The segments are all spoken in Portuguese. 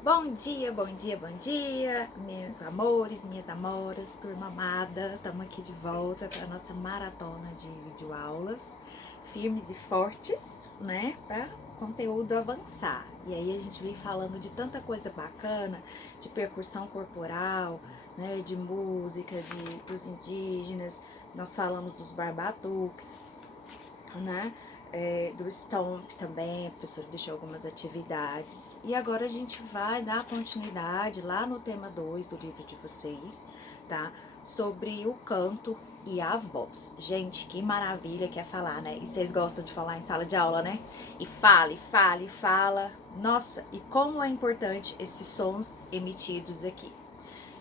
Bom dia, bom dia, bom dia, meus amores, minhas amoras, turma amada. Estamos aqui de volta para nossa maratona de videoaulas, firmes e fortes, né? Para conteúdo avançar. E aí a gente vem falando de tanta coisa bacana, de percussão corporal, né? De música, dos indígenas. Nós falamos dos barbatuques, né? Do Stomp também, a professora deixou algumas atividades. E agora a gente vai dar continuidade lá no tema 2 do livro de vocês, tá? Sobre o canto e a voz. Gente, que maravilha que é falar, né? E vocês gostam de falar em sala de aula, né? E fala. Nossa, e como é importante esses sons emitidos aqui,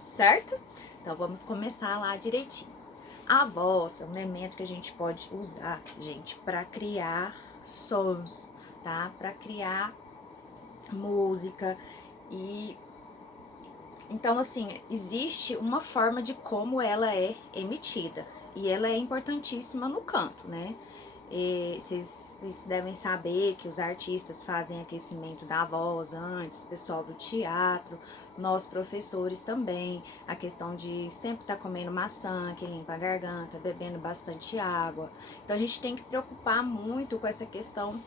certo? Então vamos começar lá direitinho. A voz é um elemento que a gente pode usar, gente, para criar sons, tá? Para criar música e então assim, existe uma forma de como ela é emitida e ela é importantíssima no canto, né? Vocês devem saber que os artistas fazem aquecimento da voz antes, pessoal do teatro, nós professores também, a questão de sempre estar comendo maçã, que limpa a garganta, bebendo bastante água. Então a gente tem que preocupar muito com essa questão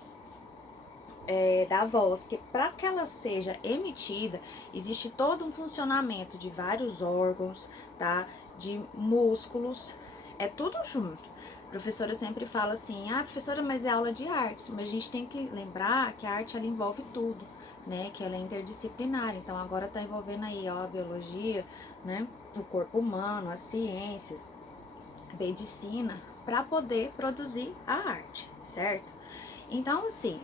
da voz, que para que ela seja emitida, existe todo um funcionamento de vários órgãos, tá? De músculos, é tudo junto. A professora sempre fala assim, professora, mas é aula de artes, mas a gente tem que lembrar que a arte ela envolve tudo, né? Que ela é interdisciplinar, então agora tá envolvendo aí, ó, a biologia, né? O corpo humano, as ciências, medicina, para poder produzir a arte, certo? Então, assim,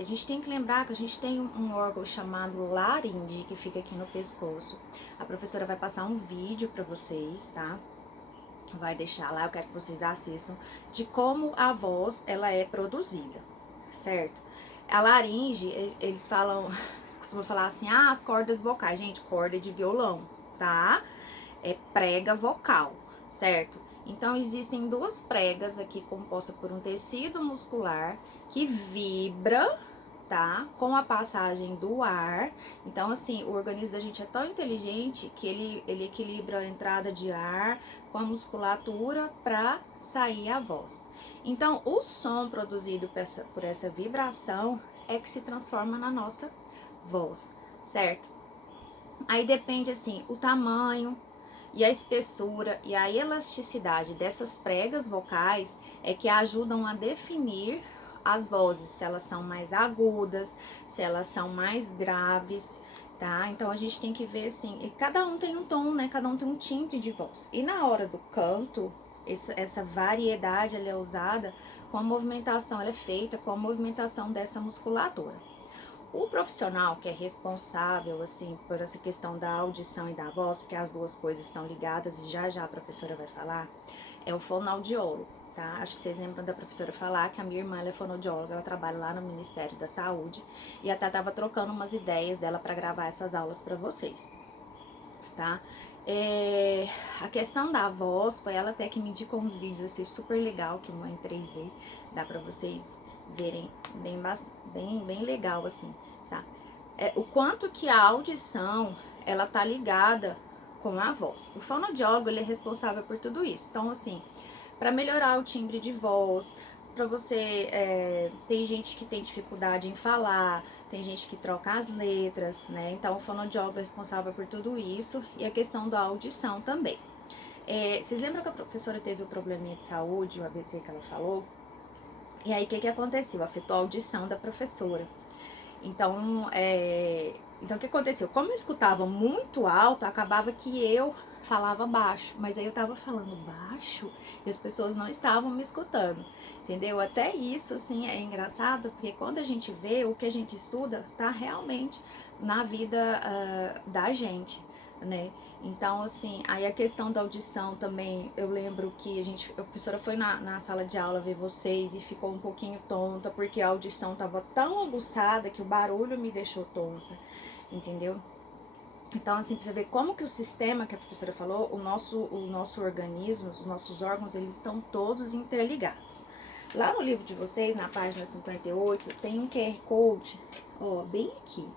a gente tem que lembrar que a gente tem um órgão chamado laringe, que fica aqui no pescoço. A professora vai passar um vídeo para vocês, tá? Vai deixar lá, eu quero que vocês assistam, de como a voz, ela é produzida, certo? A laringe, eles falam, eles costumam falar assim, as cordas vocais. Gente, corda de violão, tá? É prega vocal, certo? Então, existem duas pregas aqui compostas por um tecido muscular que vibra, tá? Com a passagem do ar. Então, assim, o organismo da gente é tão inteligente que ele equilibra a entrada de ar com a musculatura para sair a voz. Então, o som produzido por essa vibração é que se transforma na nossa voz, certo? Aí depende, assim, o tamanho e a espessura e a elasticidade dessas pregas vocais é que ajudam a definir as vozes, se elas são mais agudas, se elas são mais graves, tá? Então a gente tem que ver assim, e cada um tem um tom, né? Cada um tem um timbre de voz. E na hora do canto, essa variedade ela é usada com a movimentação, ela é feita com a movimentação dessa musculatura. O profissional que é responsável, assim, por essa questão da audição e da voz, porque as duas coisas estão ligadas e já já a professora vai falar, é o fonoaudiólogo, tá? Acho que vocês lembram da professora falar que a minha irmã ela é fonoaudióloga, ela trabalha lá no Ministério da Saúde e até tava trocando umas ideias dela para gravar essas aulas para vocês, tá? A questão da voz foi ela até que me indicou uns vídeos assim super legal, que uma em 3D, dá para vocês verem bem legal assim, sabe? O quanto que a audição ela tá ligada com a voz. O fonoaudiólogo ele é responsável por tudo isso. Então assim, para melhorar o timbre de voz, para você tem gente que tem dificuldade em falar, tem gente que troca as letras, né? Então o fonoaudiólogo é responsável por tudo isso e a questão da audição também. Vocês lembram que a professora teve o probleminha de saúde, o AVC que ela falou? E aí o que aconteceu? Afetou a audição da professora. Então, o que aconteceu? Como eu escutava muito alto, acabava que eu falava baixo, mas aí eu tava falando baixo e as pessoas não estavam me escutando, entendeu? Até isso, assim, é engraçado, porque quando a gente vê o que a gente estuda, tá realmente na vida da gente, né? Então, assim, aí a questão da audição também, eu lembro que a professora foi na sala de aula ver vocês e ficou um pouquinho tonta, porque a audição tava tão aguçada que o barulho me deixou tonta, entendeu? Então, assim, pra você ver como que o sistema que a professora falou, o nosso organismo, os nossos órgãos, eles estão todos interligados. Lá no livro de vocês, na página 58, tem um QR Code, ó, bem aqui,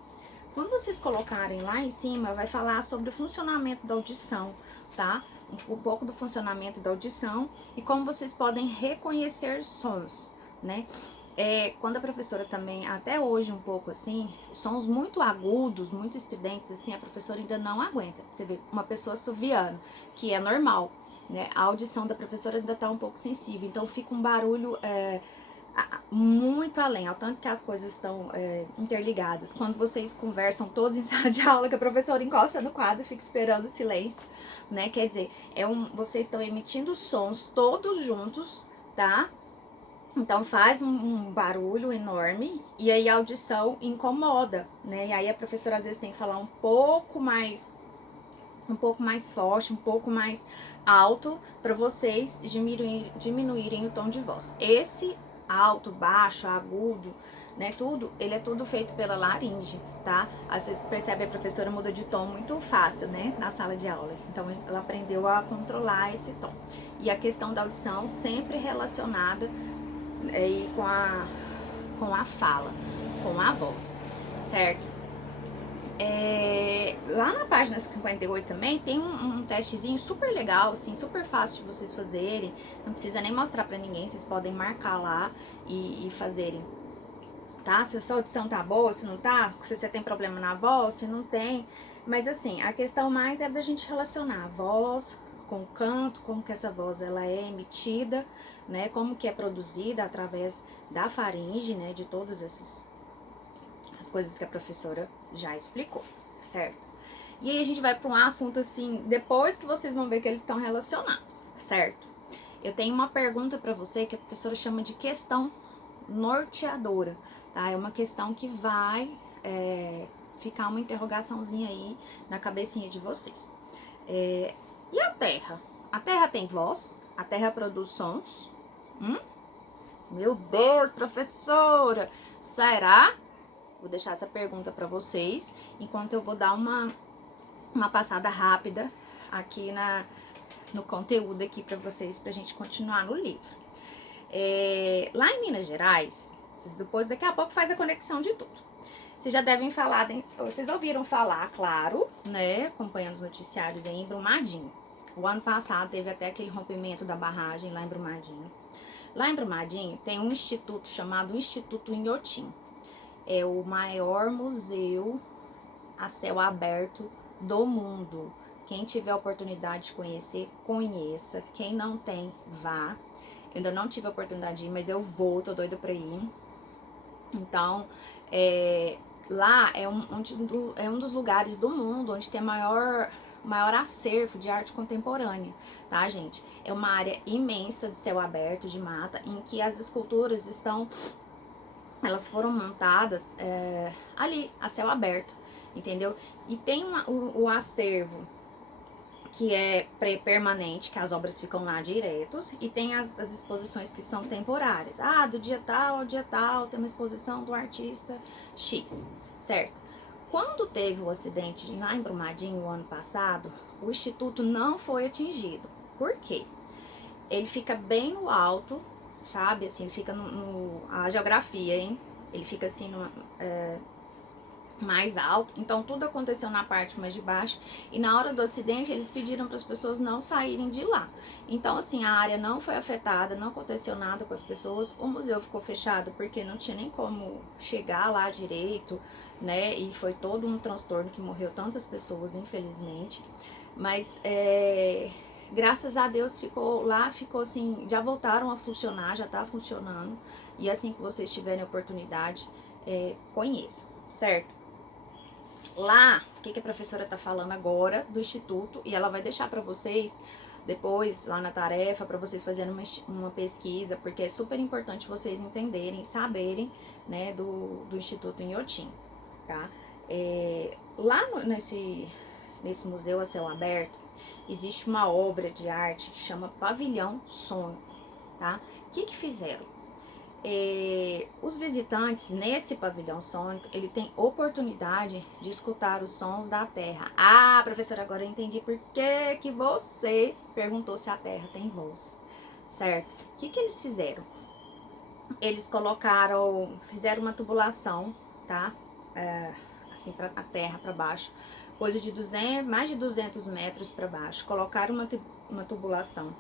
Quando vocês colocarem lá em cima, vai falar sobre o funcionamento da audição, tá? Um pouco do funcionamento da audição e como vocês podem reconhecer sons, né? Quando a professora também, até hoje um pouco assim, sons muito agudos, muito estridentes, assim, a professora ainda não aguenta. Você vê uma pessoa assoviando, que é normal, né? A audição da professora ainda tá um pouco sensível, então fica um barulho muito além, ao tanto que as coisas estão interligadas. Quando vocês conversam todos em sala de aula, que a professora encosta no quadro e fica esperando o silêncio, né? Quer dizer, vocês estão emitindo sons todos juntos, tá? Então faz um barulho enorme e aí a audição incomoda, né? E aí a professora às vezes tem que falar um pouco mais forte, um pouco mais alto para vocês diminuírem o tom de voz. Esse alto, baixo, agudo, né, tudo, ele é tudo feito pela laringe, tá? Às vezes percebe a professora muda de tom muito fácil, né, na sala de aula. Então ela aprendeu a controlar esse tom. E a questão da audição sempre relacionada aí com a fala, com a voz, certo? Lá na página 58 também tem um testezinho super legal, assim, super fácil de vocês fazerem. Não precisa nem mostrar pra ninguém, vocês podem marcar lá e fazerem, tá? Se a sua audição tá boa, se não tá, se você tem problema na voz, se não tem. Mas assim, a questão mais é da gente relacionar a voz com o canto, como que essa voz ela é emitida, né? Como que é produzida através da faringe, né? De todas essas coisas que a professora já explicou, certo? E aí a gente vai para um assunto assim, depois que vocês vão ver que eles estão relacionados, certo? Eu tenho uma pergunta para você que a professora chama de questão norteadora, tá? É uma questão que vai ficar uma interrogaçãozinha aí na cabecinha de vocês. E a Terra? A Terra tem voz? A Terra produz sons? Meu Deus, professora! Será? Vou deixar essa pergunta para vocês, enquanto eu vou dar uma passada rápida aqui no conteúdo aqui para vocês, pra gente continuar no livro. Lá em Minas Gerais, vocês depois, daqui a pouco faz a conexão de tudo. Vocês já devem falar, vocês ouviram falar, claro, né, acompanhando os noticiários aí em Brumadinho. O ano passado teve até aquele rompimento da barragem lá em Brumadinho. Lá em Brumadinho tem um instituto chamado Instituto Inhotim. É o maior museu a céu aberto do mundo. Quem tiver a oportunidade de conhecer, conheça. Quem não tem, vá. Eu ainda não tive a oportunidade de ir, mas eu vou, tô doida pra ir. Então, lá é um dos lugares do mundo onde tem maior acervo de arte contemporânea, tá, gente? É uma área imensa de céu aberto, de mata, em que as esculturas elas foram montadas ali, a céu aberto, entendeu? E tem o acervo que é permanente, que as obras ficam lá diretos, e tem as exposições que são temporárias. Ah, do dia tal ao dia tal, tem uma exposição do artista X, certo? Quando teve o acidente lá em Brumadinho, o ano passado, o instituto não foi atingido. Por quê? Ele fica bem no alto, sabe? Assim, ele fica a geografia, hein? Ele fica assim, mais alto, então tudo aconteceu na parte mais de baixo, e na hora do acidente eles pediram para as pessoas não saírem de lá. Então assim, a área não foi afetada, não aconteceu nada com as pessoas, o museu ficou fechado porque não tinha nem como chegar lá direito, né, e foi todo um transtorno que morreu tantas pessoas, infelizmente, mas graças a Deus ficou assim, já voltaram a funcionar, já tá funcionando, e assim que vocês tiverem oportunidade, conheçam, certo? Lá, o que a professora tá falando agora do instituto, e ela vai deixar para vocês depois lá na tarefa para vocês fazerem uma pesquisa, porque é super importante vocês entenderem, saberem, né, do Instituto Inhotim, tá? Lá nesse museu a céu aberto existe uma obra de arte que chama Pavilhão Sônico, tá? O que fizeram? Os visitantes nesse pavilhão sônico, ele tem oportunidade de escutar os sons da Terra. Ah, professora, agora eu entendi por que você perguntou se a Terra tem voz, certo? O que eles fizeram? Eles fizeram uma tubulação, tá? assim, pra, a terra para baixo, coisa de 200, mais de 200 metros para baixo. Colocaram uma tubulação,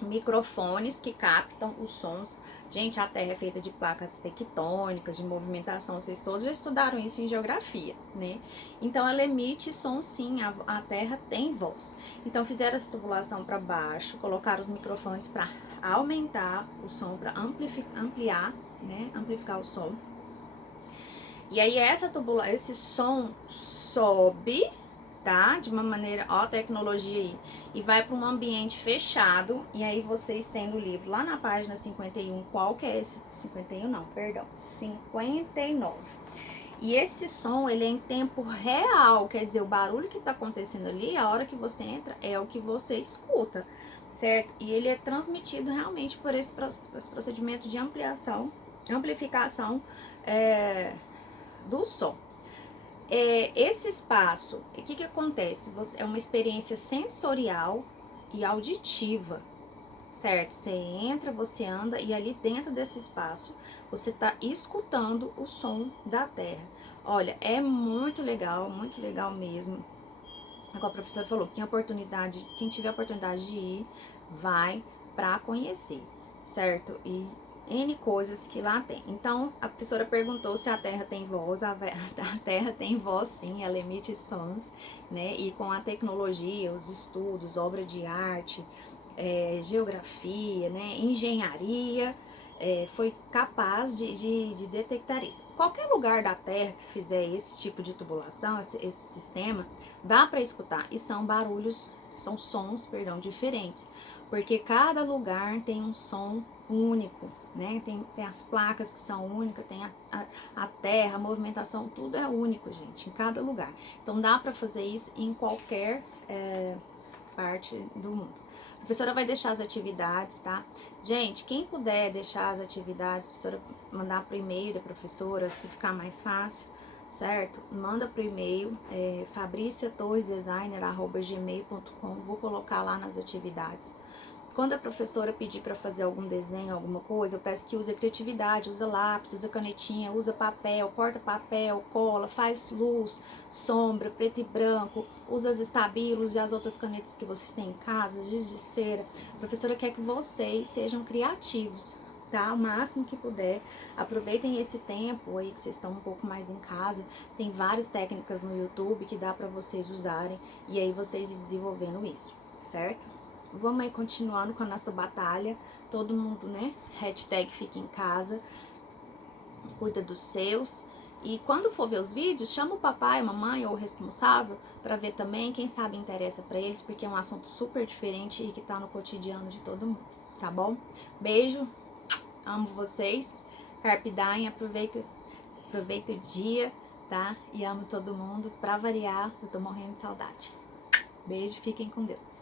microfones que captam os sons. Gente, a Terra é feita de placas tectônicas, de movimentação, vocês todos já estudaram isso em geografia, né? Então ela emite som sim, a Terra tem voz. Então fizeram essa tubulação para baixo, colocaram os microfones para aumentar o som, para ampliar, né? Amplificar o som. E aí esse som sobe, tá? De uma maneira, ó, a tecnologia aí, e vai para um ambiente fechado. E aí vocês têm no livro, lá na página 51, qual que é esse? 51 não, perdão, 59. E esse som, ele é em tempo real, quer dizer, o barulho que tá acontecendo ali, a hora que você entra, é o que você escuta, certo? E ele é transmitido realmente por esse procedimento de amplificação do som. Esse espaço, o que acontece? É uma experiência sensorial e auditiva, certo? Você entra, você anda e ali dentro desse espaço você tá escutando o som da terra. Olha, é muito legal mesmo. Agora a professora falou que quem tiver a oportunidade de ir, vai para conhecer, certo? E N coisas que lá tem. Então, a professora perguntou se a Terra tem voz. A Terra tem voz, sim, ela emite sons, né? E com a tecnologia, os estudos, obra de arte, geografia, né? Engenharia, foi capaz de detectar isso. Qualquer lugar da Terra que fizer esse tipo de tubulação, esse sistema, dá para escutar. E são sons, diferentes. Porque cada lugar tem um som único, né? Tem as placas que são únicas, tem a terra, a movimentação, tudo é único, gente, em cada lugar. Então dá para fazer isso em qualquer parte do mundo. A professora vai deixar as atividades, tá? Gente, quem puder deixar as atividades, a professora mandar pro e-mail da professora, se ficar mais fácil, certo? Manda pro e-mail, fabriciatorresdesigner@gmail.com. Vou colocar lá nas atividades. Quando a professora pedir para fazer algum desenho, alguma coisa, eu peço que use a criatividade, usa lápis, usa canetinha, usa papel, corta papel, cola, faz luz, sombra, preto e branco, usa os estabilos e as outras canetas que vocês têm em casa, giz de cera. A professora quer que vocês sejam criativos, tá? O máximo que puder. Aproveitem esse tempo aí que vocês estão um pouco mais em casa. Tem várias técnicas no YouTube que dá para vocês usarem e aí vocês ir desenvolvendo isso, certo? Vamos aí continuando com a nossa batalha. Todo mundo, né? Hashtag fica em casa. Cuida dos seus. E quando for ver os vídeos, chama o papai, a mamãe ou o responsável para ver também. Quem sabe interessa para eles, porque é um assunto super diferente e que tá no cotidiano de todo mundo, tá bom? Beijo, amo vocês. Carpe Diem, aproveita o dia, tá? E amo todo mundo. Pra variar, eu tô morrendo de saudade. Beijo, fiquem com Deus.